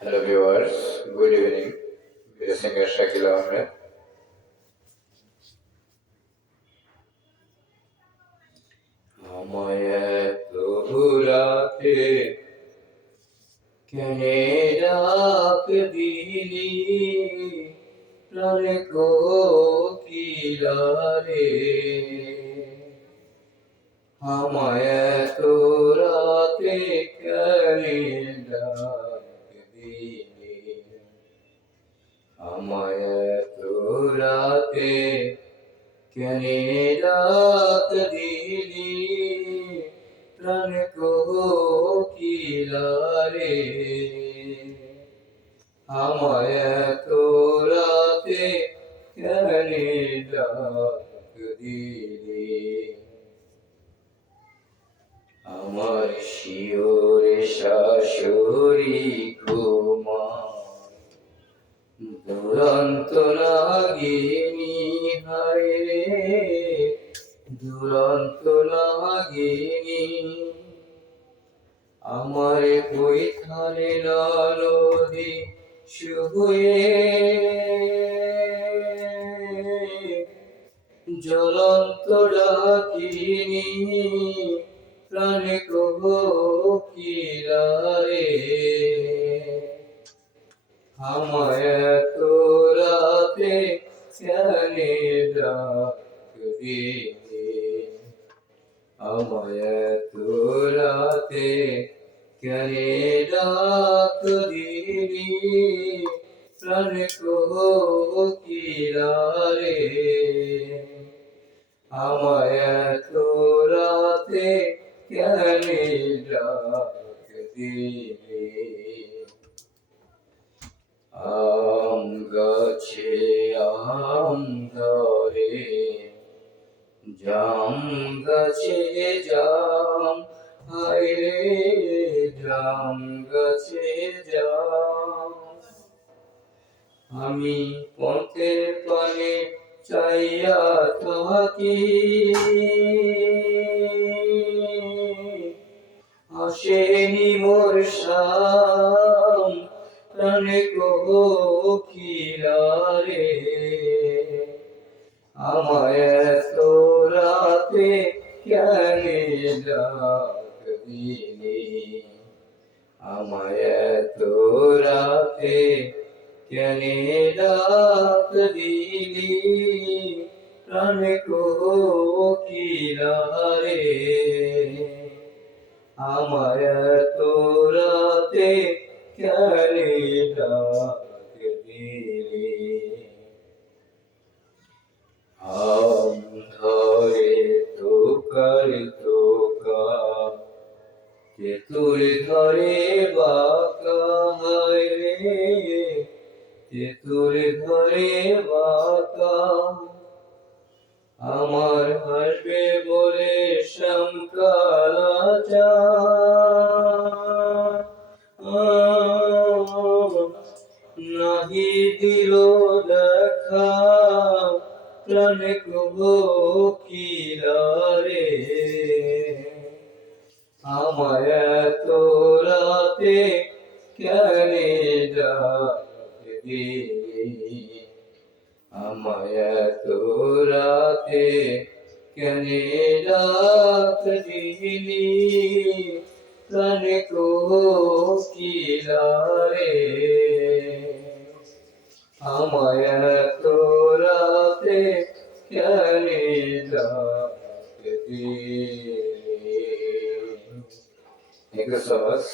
Hello viewers, good evening. We are singer Shakil Ahmed. আমায় এত রাতে কেনে ডাক দিলি প্রাণে কোকিলারে আমায় এত রাতে কেনে ডাক দিলি আমায় এত রাতে কেনে ডাক দিলি প্রাণ কোকিলারে আমায় এত রাতে কেনে ডাক দিলি আমার শিওরে শাশুড়ি ঘুমা দুরন্ত নাগিনী হায় রে দুরন্ত নাগিনী আমার কৈথানে নদী শুয়ে জ্বলন্ত ডাকিনী প্রাণে কোকিলারে আমায় এত রাতে কেনে ডাক দিলি আমায় এত রাতে কেনে ডাক দিলি প্রাণ কোকিলারে আমায় এত রাতে কেনে ডাক দিলি আম গাছে আম ধরে জাম গাছে জাম হায় রে জাম গাছে জাম আমি পথের পানে চাইয়া থাকি আসেনি মোর শাম প্রাণে কোকিলারে আমায় এত রাতে কেনে ডাক দিলি আমায় এত রাতে কেনে ডাক দিলি প্রাণে কোকিলারে আমায় এত রাতে কেনে ডাক দিলি আম ধরে তোকার তোকা তেঁতুল ধরে বাঁকা হায় রে তেঁতুল ধরে বাঁকা আমার হাসবে বলে শ্যামকালা চা নাহি দিল দেখা প্রাণে কোকিলারে আমায় এত রাতে কেনে ডাক দিলি আমায় এত রাতে কেনে ডাক দিলি প্রাণে কোকিলারে আমায় এত রাতে কেনে ডাক দিলি। Thank you so much.